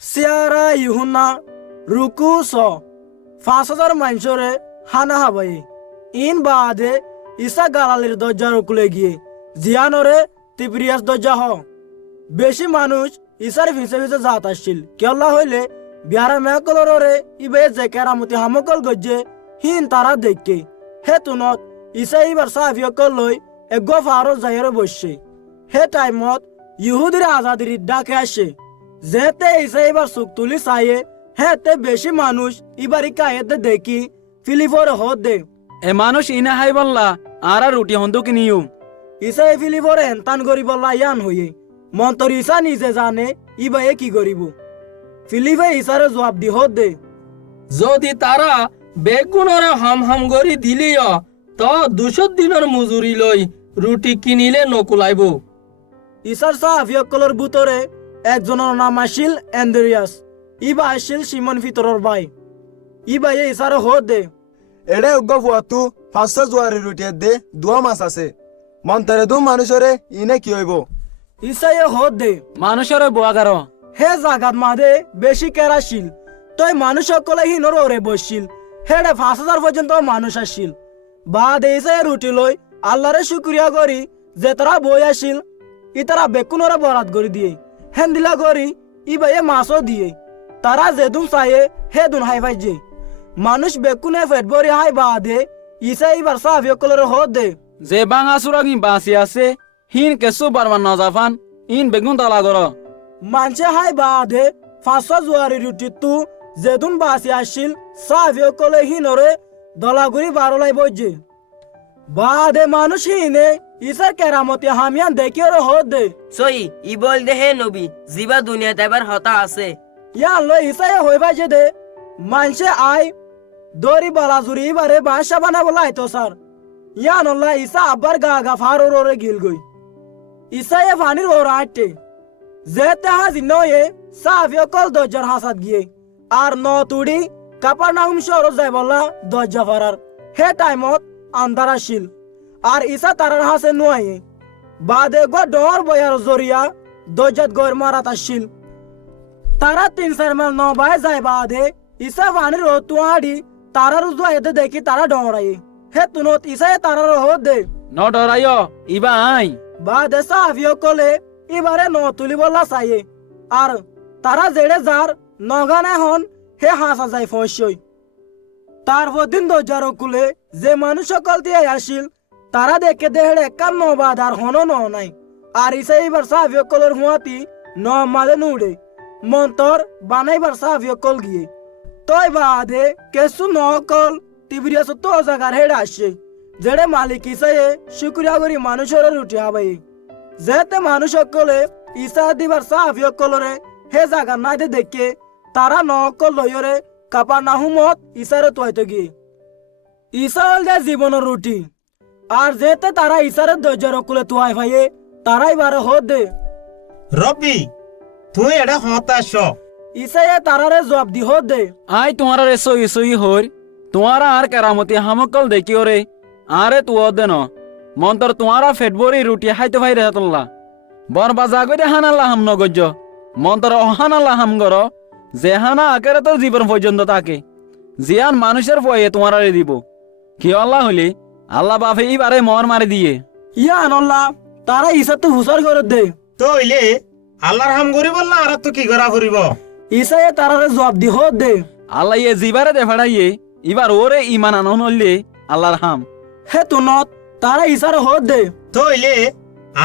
সিয়ারা ইহুনা রুকু স 5,000 মানুষরে হানা হাবাই ইন বাদে ইসা গালালির দরজার উকুলে গিয়ে জিয়ানরে তিব্রিয়াস দরজা হ বেশি মানুষ ইসার ফিসে ফিসে জাত আসছিল কেল্লা হইলে বিহারা মেকলরে ইবে যে কেরামতি হামকল গজ্জে হিন তারা দেখকে হে তুনত ইসা ইবার সাফিয়কল লই এগো ফারো জাহিরে বসছে হে টাইমত ইহুদির আজাদির ডাকে আসে যেতে ইসা এবার চুক তুলি চাইয়ে হেতে বেশি মানুষ ইবার ইকায়েতে দেখি ফিলিপরে হত দে এ মানুষ ইনা হাই বললা আর রুটি হন্দু কিনিও ইসা এ ফিলিপরে হেনতান করিব ইয়ান হইয়ে মন্তর ইসা নিজে জানে ইবায়ে কি করিব ফিলিপে ইসারে জবাব দি হত দে যদি তারা বেগুনরে হাম হাম করি দিলিও তো 200 দিনের মজুরি লই রুটি কিনিলে নকুলাইব। ইসার সাহাফিয়কলর ভিতরে একজনের নাম আসিল এন্দ্রিয়াস ইবা আসিল সিমন ফিতরর ভাই ইবায়ে ইসারে হত দে এডে উগ্গ ফুয়াতু 500 জোয়ারি রুটিয়ে দে 2 মাস আছে মন্তরে দু মানুষরে ইনে কি হইব ইসায়ে হত দে মানুষের বোয়াগার হে জাগাত মাদে বেশি কেরাসিল তই মানুষ সকলে হিনর ওরে বসছিল হেডে 5,000 পর্যন্ত মানুষ আসছিল বাদ এসে রুটি লই আল্লাহরে শুক্রিয়া করি যে তারা বই আসিল ইতারা বেকুনরে বরাত করে দিয়ে হেন্দিলা করি ইবাইয়ে মাছও দিয়ে তারা যেদুন চাইয়ে হে দুন হাই ভাইজে মানুষ বেকুনে ফেট ভরি হাই বাদে ইসা ইবার সাহাফিয়কলরে হত দে যে বাঙা সুরাগি বাঁচি আছে হিন কেসু বারবার নজাফান ইন বেগুন তালা গর মানছে হাই বাদে 500 জোয়ারি রুটি তু যেদুন বাসি আসিল সাহাফিয়কলে হিনরে দলাগুড়ি বারলাই বইজে বাদে মানুষ হিনে ইসার কেরামতি হামিয়ান দেখিয়ে হত দে সই ই বল দে হে নবী জিবা দুনিয়াতে এবার হতা আছে ইয়ান লই ইসায়ে হইবা যে দে মানছে আই দরি বালাজুরি বারে বাসা বানা বলাই তো স্যার ইয়ান আল্লাহ ইসা আব্বার গা ফারোর ওরে গিল গই ইসায়ে ফানির ওর আটে যেতে হাজি নয়ে সাফিয়কল দরজার হাসাত গিয়ে আর ন তুড়ি কাপার নাহুম শহর যাই বললা দরজা ফারার হে টাইমত আন্ধার আসিল আর ইসা তারার হাসে নুয়ে বাদে গো ডর বয়ার জরিয়া দরজাত গর মারাত আসিল তারা 3-4 মাইল ন বাই যায় বাদে ইসা ফানির তুয়াড়ি তারার উজুয়াতে দেখি তারা ডরাই হে তুনত ইসায়ে তারার হত দে ন ডরাইয় ইবা আই বাদে সাফিয়কলে এবারে ন তুলি বললা চাইয়ে আর তারা জেড়ে যার নগানে হন হে হাসা যায় ফসই তারপর দিন দরজার কুলে যে মানুষ সকল দিয়ে আসিল তারা দেখে দেহেড়ে কাম নবাদ আর হন ন নাই আর ইসে এবার সাফিয়কলের হুয়াতি ন মাদে নুড়ে মন্তর বানাইবার সাফিয়কল গিয়ে তই বাদে কেসু নকল তিব্রিয়াস তো জাগার হেড়ে আসে যেড়ে মালিক ইসায়ে শুক্রিয়া করি মানুষের রুটি হাবাই যেতে মানুষ সকলে ইসা দিবার সাহাফিয়কলরে হে জাগা নাইতে দেখে তারা নকল লইরে কাপা নাহুমত ইসারে তোয়াইতে গিয়ে ইসা হল যে জীবনের রুটি আর যেতে তারা ইসারে দরজার কুলে তোয়াই ভাইয়ে তারাই বারে হত দে রব্বি তুই এটা হতাশ ইসায়ে তারারে জবাব দি হত দে আই তোমার এসই এসই হর তোমারা আর কেরামতি হামকল দেখিও রে আরে তু দেন মন্তর তোমারা ফেটবরি রুটি হাইতে ভাই রেহাতল্লা বরবাজা করে হানাল্লা হাম নগজ্য মন্তর অহানাল্লা হাম গর যে হানা আকেরে তোর জীবন পর্যন্ত তাকে জিয়ান মানুষের ভয়ে তোমারা দিব কি আল্লাহ হলি আল্লাহ বাপে ইবারে মর মারি দিয়ে ইয়ান আল্লাহ তারা ইসা তো হুসার করে দে তইলে আল্লাহর হাম করি বললা আর তো কি করা করিব ইসায়ে তারারে জবাব দি হত দে আল্লাহ ইয়ে জিবারে দে ফেড়াইয়ে ইবার ওরে ইমান আনন হইলে আল্লাহর হাম হে তুনত তারা ইসারে হত দে তইলে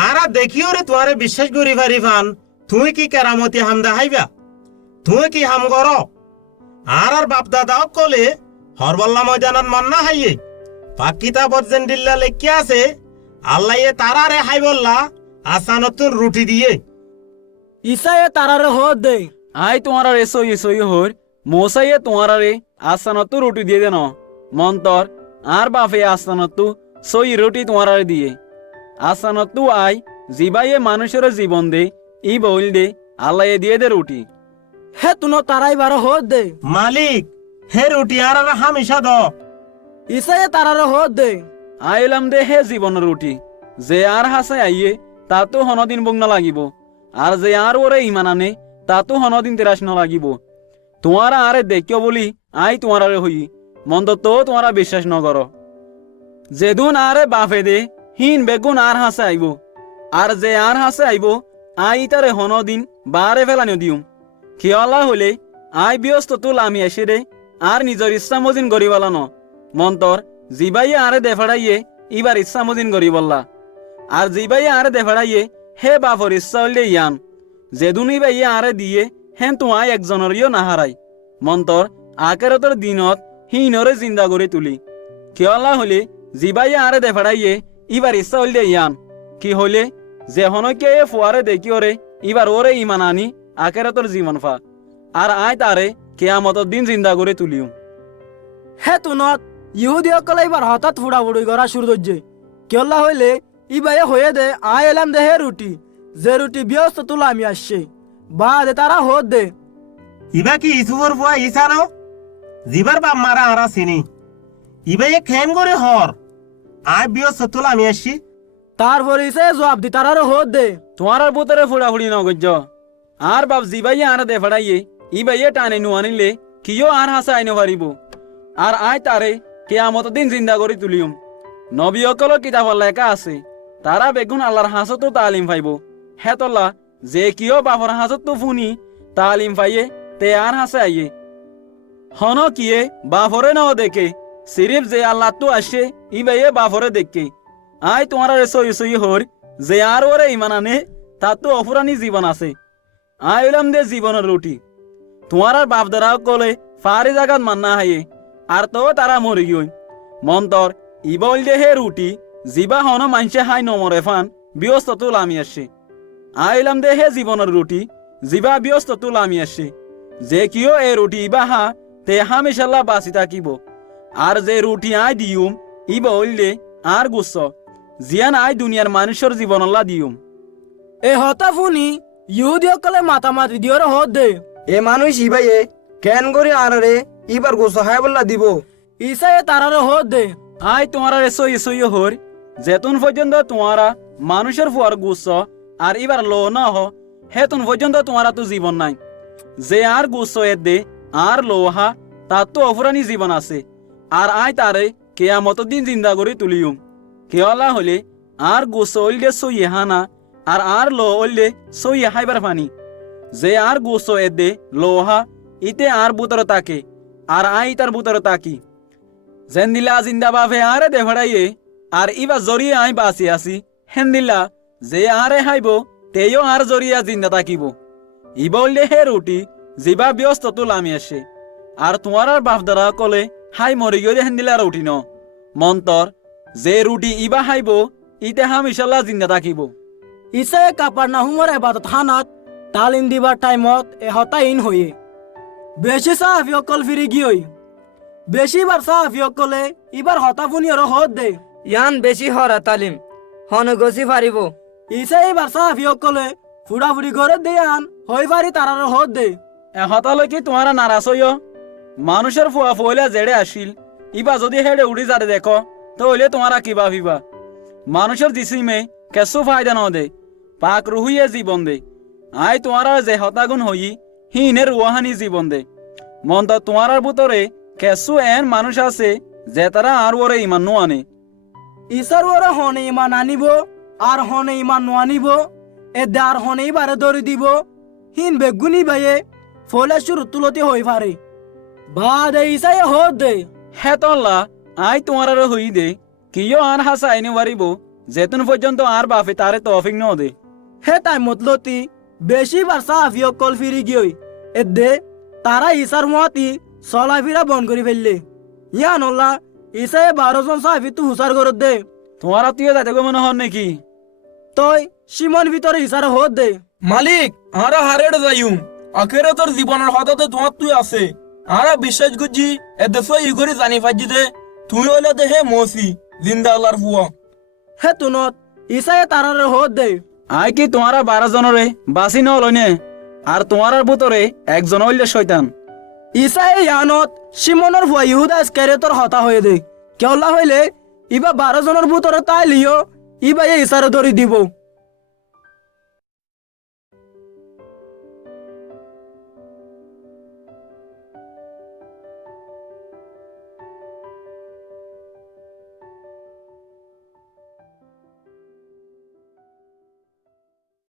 আর দেখিও রে তোরে বিশ্বাস করি পারি ফান তুই কি কেরামতি হাম দেখাইবা তুই কি হাম কর আর বাপ দাদাও কলে হরবল্লা ময়দানত মান্না হাইয়ে পাক কিতাবত যেন দিল্লা লেখিয়া আছে আল্লাহ তারা রে হাই বললা আসানতুন রুটি দিয়ে ইসায়ে তারারে হত দে আই তোমার এসই এসই হর মোসাইয়ে তোমার রে আসানতু রুটি দিয়ে দেন মন্তর আর বাপে আসানতু সই রুটি তোমার দিয়ে আসানতু আই জিবাইয়ে মানুষের জীবন দে ই বইল দে আল্লাহ দিয়ে দে রুটি হে তুনো তারাই বারে হত দে মালিক হে রুটি আর হামিশা দ ইসায়ে তারারে হত দে আইলাম দে হে জীবন রুটি যে আর হাসে আইয়ে তা তো হনদিন বগ্ন লাগিব আর যে আর ওরে ইমান আনে তাতো হনদিন তেরাস নলাগিব তোমারা আরে দেখিও বলি আই তোমারে হই মন্দ তো তোমারা বিশ্বাস নগর যেদুন আরে বাফে দে হিন বেগুন আর হাসে আইব আর যে আর হাসে আইব আই তারে হনদিন বারে ফেলানিও দিউম খেয়ালা হলে আই ব্যস্ত তুল আমি এসে রে আর নিজের ইচ্ছা মজিন গরিবালা ন মন্তর জিবাইয়ে আরে দেফাড়াইয়ে ইবার ইচ্ছা মজিন গরিবল্লা আর জিবাইয়ে আরে দেফাড়াইয়ে হে বাফর ইচ্ছা হইলে ইয়ান যেদুনি বাইয়ে আরে দিয়ে হেন তোমায় একজনেরও না হারাই মন্তর আকেরতর দিনত হিনরে জিন্দা করে তুলি খেয়ালা হলে জিবাইয়ে আরে দেফাড়াইয়ে ইবার ইচ্ছা হইলে ইয়ান কি হইলে যে হনকে এ ফুয়ারে দেখি ওরে ইবার ওরে ইমান আনি আকেরতর জীবন ফা আর আয় তারে কেয়ামতর দিন জিন্দা করে তুলিও হে তুনত ইহুদি সকলে এবার হঠাৎ ফুড়াফুড়ি করা শুরু করছে কেল্লা হইলে ইবাইয়ে হয়ে দে আয় এলাম দে হে রুটি যে রুটি ব্যস্ত তুলা আমি আসছে বা দে তারা হোদ দে ইবা কি ইসুবর ফুয়া ইসানো জিবার বাপ মারা আরা চিনি ইবা এ খেম করে হর আয় বিয় সতুল আমি আসছি তারপর ইসে জবাব দি তারার হোদ দে তোমার বুতরে ফুড়াফুড়ি ন গজ্জ আর বাপ জিবাইয়ে আর দেফাড়াইয়ে ইবাইয়ে টানে নু আনিলে কিও আর হাসা আইনো পারিব আর আয় তারে কেয়ামত দিন জিন্দা করে তুলিউম নবী অকল কিতাব লেখা আছে তারা বেগুন আল্লাহর হাসতো তালিম পাইব হেতলা যে কিও বাপর হাসত ফুনি তালিম পাইয়ে তে আর হাসে আইয়ে হন কিয়ে বাপরে ন দেখে সিরিফ যে আল্লাহ তো আসে ইবাইয়ে বাপরে দেখে আয় তোমার সই সই হর যে আর ওরে ইমান আনে তার তো অপুরানি জীবন আছে আয় এলাম দে জীবনের রুটি তোমার আর বাপ দারা কলে ফারি জাগাত মান্না হাইয়ে আর তো তারা মরি গই মন্তর ইবল দে হে রুটি জিবা হন মানছে হাই নমরে ফান ব্যস্ত তুল আমি আসছে আইলাম দে হে জীবনের রুটি জিবা ব্যস্ত তুল আমি আসছে যে কিও এ রুটি ইবা হা তে হামেশাল্লাহ বাঁচি থাকিব আর যে রুটি আয় দিউম ইবা হইলে আর গুচ্ছ জিয়ান আয় দুনিয়ার মানুষের জীবনল্লা দিউম এ হতা ফুনি ইহুদি সকলে মাতামাতি দিওর হোদ দে এ মানুষ ইবাইয়ে কেন করে আরে ইবার গোসা হাই বললা দিব ইসায়ে তারার হোদ দে আয় তোমার সই সই হর যেতুন পর্যন্ত তোমারা মানুষের ফুয়ার গুচ্ছ আর এবার লো না হ হেতুন পর্যন্ত তোমারা তো জীবন নাই যে আর গুচ্ছ এর দে আর লোহা তার তো অফুরানি জীবন আছে আর আয় তারে কেয়ামত দিন জিন্দা করে তুলিউম কেওয়ালা হলে আর গুচ্ছ হইলে সই হানা আর লো হইলে সই হাইবার পানি যে আর গুচ্ছ এর দে লোহা ইতে আর বুতর তাকে আর আই তার বুতর তাকি জেন্দিলা জিন্দা বাফে আরে দেফড়াইয়ে আর ইবা জরিয়ে আই বাসি আসি হেন্দিলা যে আরে হাইব তেও আর জরিয়া জিন্দা থাকিব ইবললে হে রুটি জিবা ব্যস্ত তুল আমি আসে আর তোমার আর বাপ দ্বারা কলে হাই মরি গিয়ে হেন্দিলা রুটি ন মন্তর যে রুটি ইবা হাইব ইতে হামিশাল্লাহ জিন্দা থাকিব ইসায়ে কাপার না হুমর এবাদত হানাত তালিম দিবার টাইমত এ হতা ইন হয়ে বেশি সাহাফি অকল ফিরি গিয়ে বেশিবার সাহাফি অকলে ইবার হতা ফুনি আর হোদ দে ইয়ান বেশি হরা তালিম হন গছি পারিব ইসে এবার সাহাফি অকলে ফুড়াফুড়ি করে দে আন হই পারি তারার হোদ দে হতালে কি তোমারা নারাজ হইও মানুষের ফুয়া ফুয়াইলা জেড়ে আসিল ইবা যদি হেড়ে উড়ি যারে দেখো তো হইলে তোমারা কি ভাবিবা মানুষের জিসিমে কেসু ফায়দা ন দে পাক রুহিয়ে জীবন দে আই তোমারা যে হতাগুন হই হিনের রুহানি জীবন দে মন তো তোমার ভিতরে কেসু এন মানুষ আছে যে তারা আর ওরে ইমান নো আনে ইসার ওরা হনে ইমান আনিব আর হনে ইমান নো আনিব এ দার হনে বারে দরি দিব হিন বেগুনি বাইয়ে ফলে শুরু তুলতে হই পারে বাদে ইসায়ে হোদ দে হেতল্লা আই তোমার হই দে কিও আর হাসা আইনে পারিব যেতুন পর্যন্ত আর বাপে তারে তৌফিক ন দে হে তাই মতলতি বেশিবার সাহাফি অকল ফিরি গিয়ে এ দে তারা ইসার মতি চলাফিরা বন্ধ করে ফেললে ইয়া নল্লা ইসায়ে 12 জন সাহাফি তু হুসার করত দে তোমার তুই যাতে গো মনে হন নাকি তই সীমন ভিতরে ইসারে হোদ দে মালিক আরা হারেড যাইম আখেরে তোর জীবনের হতাতে তোমার তুই আছে আরা বিশ্বাস করছি এ দেশ ইগরি জানি ফাজি দে তুই হইলে দেহে মসি জিন্দা আল্লাহর ফুয়া হে তুনত ইসায়ে তারার হোদ দে আই কি তোমারা 12 জনরে বাসি ন লইনে আর তোমার ভিতরে একজন হইলে শয়তান ইসায়ে ইয়ানত সিমনের ভুয়া ইহুদা ইস্কারিয়তর হতা হয়ে দে কেওলা হইলে ইবা 12 জনের ভিতরে তাই লিও ইবা ইসারে ধরি দিব